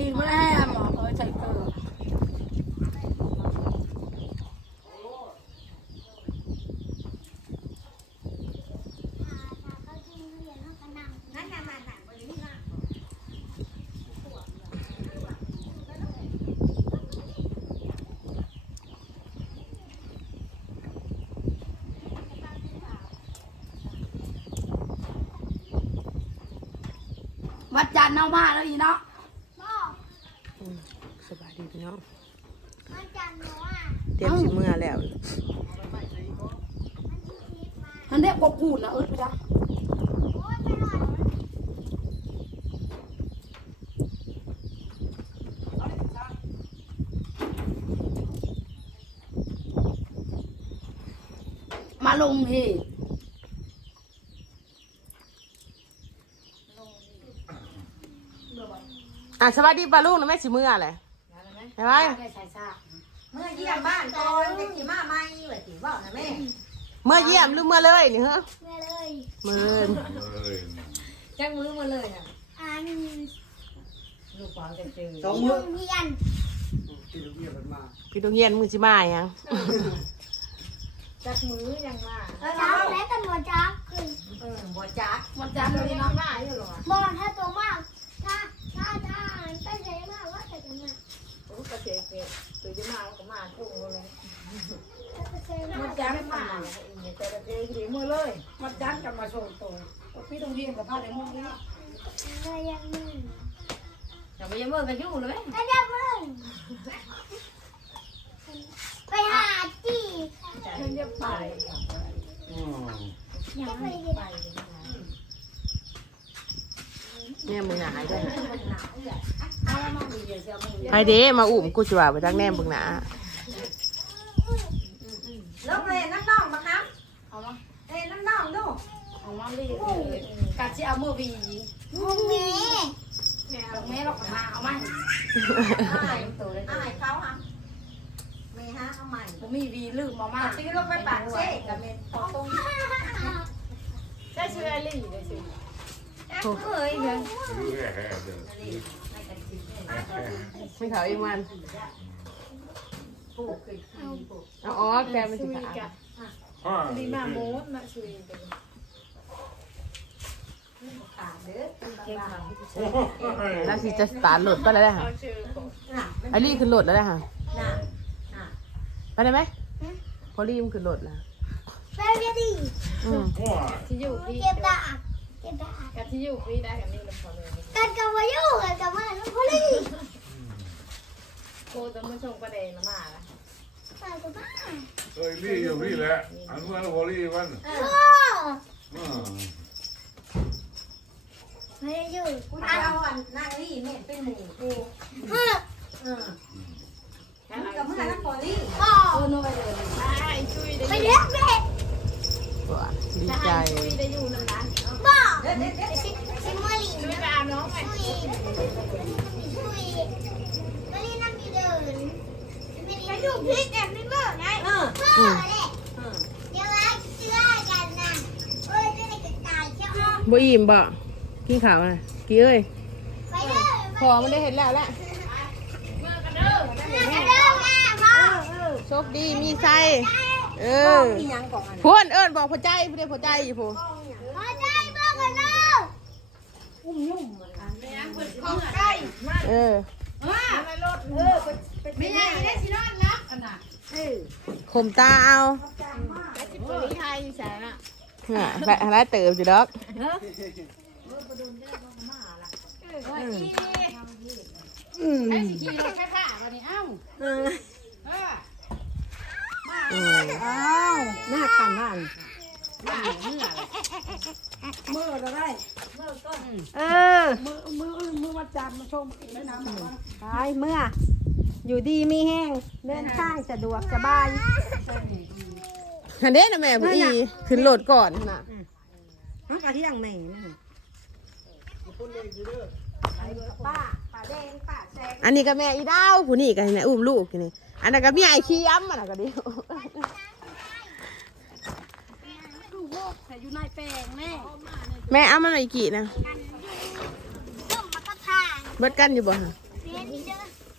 ตีนไม่ได้ให้หมอเออใส่เกลือวัดจันทร์เอามาแล้วอีเนาะ สบายดีพี่น้อง มันจันทร์ เนาะอะเตรียมสิเมื่อแล้วมันได้กบกูดนะเออไปจ้ะโอ้ยไปหน่อยมาลงเหตุอะสวัสดีป้าลุงนะแม่สิเมื่อแหละใช่ไหมได้ใส่ซากเมื่อเยี่ยมบ้านก่อนจะขี่มาไหมว่าสิว่านะแม่เมื่อเยี่ยมหรือเมื่อเลยนี่ฮะแม่เลยเมื่อจังมือมาเลยอะอันลูกฟังจะเจอสองโรมื้องเรียนที่ลูกเมียมันมาพี่ต้องเย็นมือสิมายังจักมือยังมาจ้าแล้วกันหมดจ้าคือเออบ่จักวันจันทร์เลยเนาะมาอยู่หรอบอกถ้าตัวมากถ้าถ้าถ้าตั้งใจมากว่าแต่จะมา โอ้กระเจี๊ยบตัวจะมาก็มาทุ่งเลยถ้าจะเจอมัมานกจักไม่มาอีกแต่กระเจี๊ยบดีมือเลยวันจันทร์จะมาส่งตัวพี่ต้องเรียนกับพาในมุ้งนี้ก็ยังมึงอย่าไปยังมือกันอยู่เลยก็ยังมึงไปหาจีมันจะไปอืมจะไปเรียนเนี่ยมึงหนาด้วยเอามาดีเดี๋ยวจะมือ ไอเด้มาอุ้มกูจะว่าไปจักแนมเบึงหนาลงเลยน้ำน่องมาครับเอามาเอ้ยน้ำน่องดูเอามาเรียนกาที่เอามือวีมุงมีดอกไม้เราก็มาเอามาอ้ายอ้ายเขาฮะมีฮะเอาใหม่ผมมีวีลืมมามาซื้อลงไปปากเช่กับเมนพอตรงใช่ชื่อไอลี่เลยสิเอ้ยเลย ไม่เขาอีกวันเอาอ๋อแกมันสิขาดีมาโมดมาช่วยกันขาเด้อเก่งค่ะแล้วสิจะสตาร์ทรถก็ได้ค่ะเอาชื่อของน่ะไอรี่ขึ้นรถแล้วได้ค่ะน่ะน่ะไปได้ไหมพอรีมขึ้นรถแล้วแม่เบียดีอืมที่อยู่พี่เก็บดาเก็บดากับที่อยู่พี่ได้กันนี่เราพอเลย กันกับวายุกันกับมันพอดีโคจะมาชงประเด็นมาละไปกับบ้าเอ้ยลี่อยู่พี่แหละอันเมื่อเราพอลี่วันโอ้อืมไม่อยู่กูเอาอันนั่งนี่แม่เป็นหมูกูเออกับเมื่อนั้นพอดีพ่อเออโน้ยเลยไอ้ช่วยได้ไปเลี้ยงแม่ตัวดีใจได้อยู่นานบ่เด็ดเด็ดเด็ด บน้องไงชุยชุยมอลีนั่งมีเดินไปดูพริกแอบไม่เบิ่งไงเออเออแหละเดี๋ยวไว้เชื่อกันนะเอ้ยจะได้กระต่ายเจ้าบ่อิ่มบ่กินข้าวนะกี่เอ้ยไปเด้อพอมันได้เห็นแล้วแหละไปเด้อแม่พ่อโชคดีมีไส้เออพูนเอิญบอกพอใจพูดได้พอใจอยู่พูนพอใจเบิ่งกันเด้อ ของใกล้เออไม่ใช่ได้สินอนนะอันน่ะขมตาเอาบริไทยใช่ไหมน่ะไรอะไรเติมอยู่ดอกไอ้สิขี่รถแค่ข้าวันนี้เอ้าเอออืมหน้าขันบ้าน มือเราได้ เออมือมือมือวันจันทร์มาชมกินแม่น้ำมาไปเมื่อ อยู่ดีมีแห้งเดินทางสะดวกสบายอันเด้นะแม่พี่อีขึ้นโหลดก่อนน่ะมันกะเที่ยงแม่นี่ป้าป้าแดงป้าแซงอันนี้ก็แม่อีดาวผู้นี่ก็เนี่ยอุ้มลูกอยู่นี่อันนั้นก็มีไอ้ขี้ย้ำมันน่ะก็เดียว ลูกโลก แต่อยู่ในแปลงแม่แม่เอามันมาอีกกี่นะต้มมะกะทานเบิดกันอยู่บ่ฮะเสีย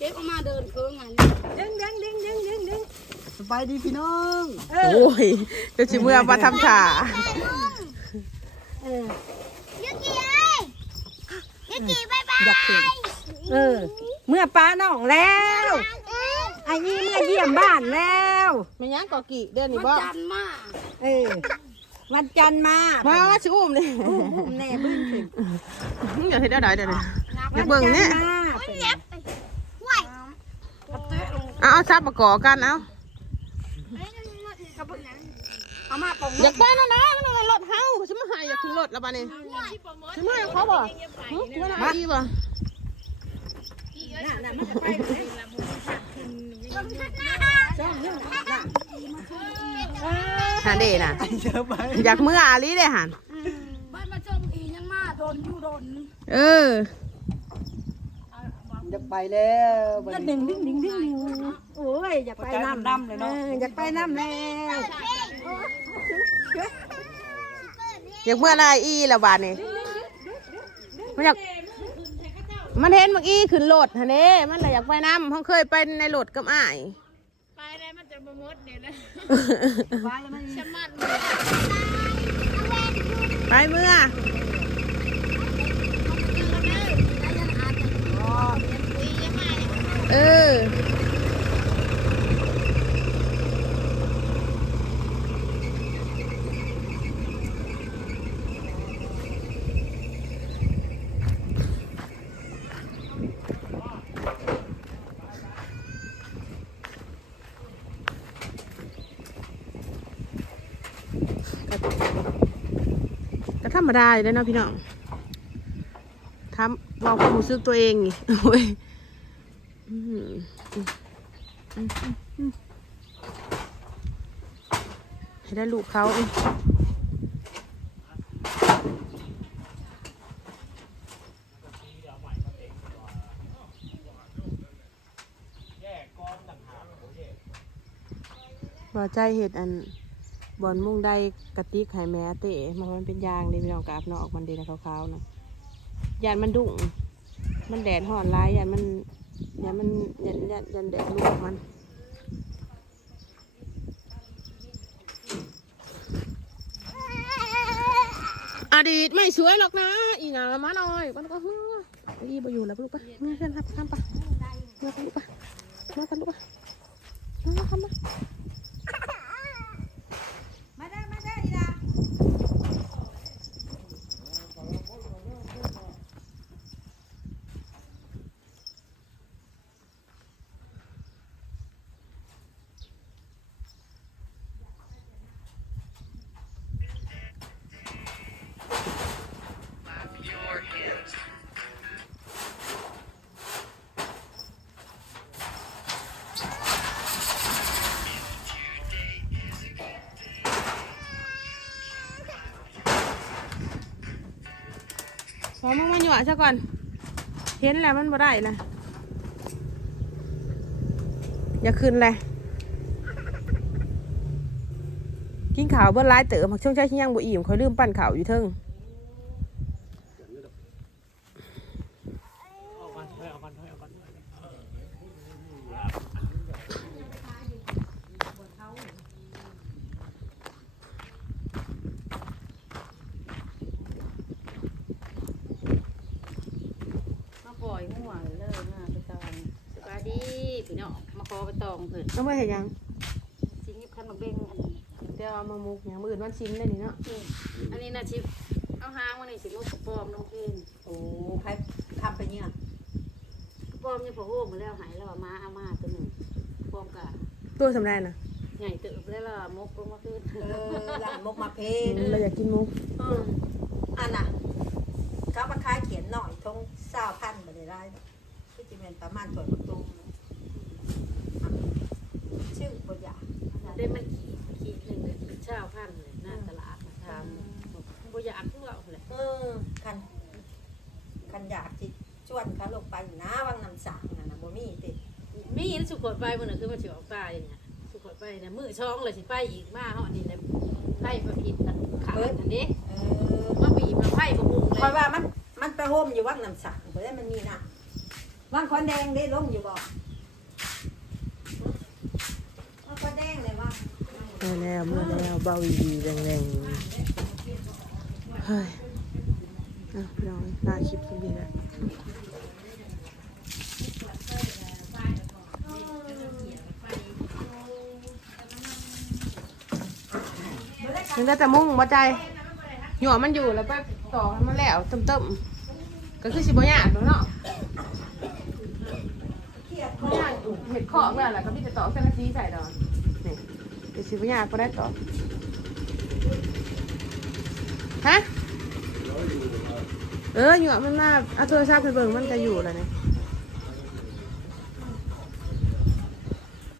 จ็บออกมาเดินเพิ่งอันดึงดึงดึงดึงดึงดึงสบายดีพี่น้องโอ้ยเดี๋ยวสิเมื่อมาทำถ่าเออยุกิเอ้ยยุกิบายบายอยากเห็นเออ เมื่อป้าน้องแล้วไอ้นี่เมื่อเยี่ยมบ้านแล้วไม่ยังกอกี่เดือนนี้มันบ่จันมากเออ วันจันทร์มามาว่าสิอุ้มนี่บุ้มบุ้มแน่บึ้งขึ้นอย่าเฮ็ดได้เดี๋ยวนี้อย่าเบิ่งเนี่ยวัจัทร์มาเป็นห่วยเอาเอาซับมาก่อกันเอาเอามาปองอยากไปนะนะมันอะไรรถเฮาฉันมาหายอยากขึ้นรถแล้วบ้านี้ฉันมาให้เขาบ่หึว่าอะไรอีบ่น่ะน่ะมันจะไปเลยช่องเรื่องน่ะ น่ะหันเด้น่ะเยอะไปอยากเมื่ออาลีเด้หันบ้านมาจมอียังมาโดนอยู่โดนเออจะไปแล้วบัดก็นี้ดึงดึงดึงดึงดึงโอ้ยอยากไปน้ำน้ำเลยเนาะอยากไปน้ำแล้วอยากเมื่ออะไรอีแล้วบาดนี้มันอยากมันเห็นเมื่อกี้ขึ้นรถหันเด้มันเลยอยากไปน้ำเขาเคยไปในรถกับอ้ายไป ได้มันจะมาหมดเนี่ยเลยไปแล้วมันชะมัด ไปเมื่อเออ ก็ธ รมดาอยู่แล้วเนาะพี่น้องทำเว่าความรู้สึกตัวเองนี่โอ้ยให้ได้ลูกเขาอีกบ่ใจเห็ดอัน บอลมุ่งได้กระติกไข่แม้เตะมันเป็นยางเลยพี่น้องกาบนออกมันดีนะขาวๆนะยานมันดุ่งมันแดดห่อนร้ายยานมันยานมันยันยันยันแดดลวกมันอดีตไม่สวยหรอกนะ อีหนาละมาหน่อยมันก็มึงอีบอยู่แล้วลูกปะมาเพื่อนครับข้ามปะ อมึงมาหยั่วซะก่อน เห็นแล้วมันบ่ได้นะอย่าขึ้นเลยกินข่าวเบิ้ลไล่เต๋อมักช่วงเช้าชิยังบุอิ่มคอยลืมปั่นข่าวอยู่เทิงมาปล่อยหัวเลยมาไปตองสบายดีพี่น้ องมาขอไปตองเพิ่นต้องไปเห็นยังสิงคันมาเบ่งอันเดี๋ยวเอามามุกอย่างมืออื่นวันชิ้นเลยนี่เนาะนี้อันนี้นะชิปเอาหางมันนี่สิมุกกระปอมน้องเพนโอ้ใครทำไปเนี่ยกระปอมเนี่ยพอโอ้มาแล้วหายแล้วมาเอามาตัวหนึ่งกระปอมกะตัวสำแรงนะใหญ่เติบแล้วล่ะมกลงมาขึ้นเออหลานมกมาเพนเราอยากกินมุกอันน่ะเขามาขายเขียนหน่อยทงสาวพันมาได้ไรที่จะเป็นประมาณตัวประตู ชื่อบทยาได้มันขีดขีดหนึ่งเลยเป็นเช้าพันเลยหน้าตลาดมาทำบ่อยากเพื่อเอาเลยเออคันคันอยากจิชวนเขาลงไปนะวังน้ำสางน่ะนะบ่มีติมีนสุขดไปมันน่ะคือมันสิออกตายเนี่ยสุขดไปเนี่ยมือช่องเลยสิไปอีกมาเฮานี่เลยไพ่ประพิษอันขาดอันนี้เออมาบีบมาไพ่ประบุงเลคอยยว่ามันมันไปโฮมอยู่วังน้ำสางเพราะว่ามันมีน้ำว่างคอนแดงได้ลงอยู่บ่ว่างคอนแดงเลยว่า เมื่แล้วเมื่อแล้วเบาดีแรงๆเฮ้ยอะพี่น้องน่าคลิปกันดีแล้วมันได้แต่มุ่งบ่ใจหยวมันอยู่แล้วไปต่อมันแล้วเติมๆก็คือสิบ่ยากเนาะเครียดบ่ยาเห็ดของแล้วล่ะก็มีแต่ต่อเส้นละสีใส่ดอนี่ เดี๋ยวสิบ่ยากก็ได้ต่อฮะเอออยู่อะมันน่าเอาโทรศัพท์ไปเบิ่งมันจะอยู่อะไรเนี่ย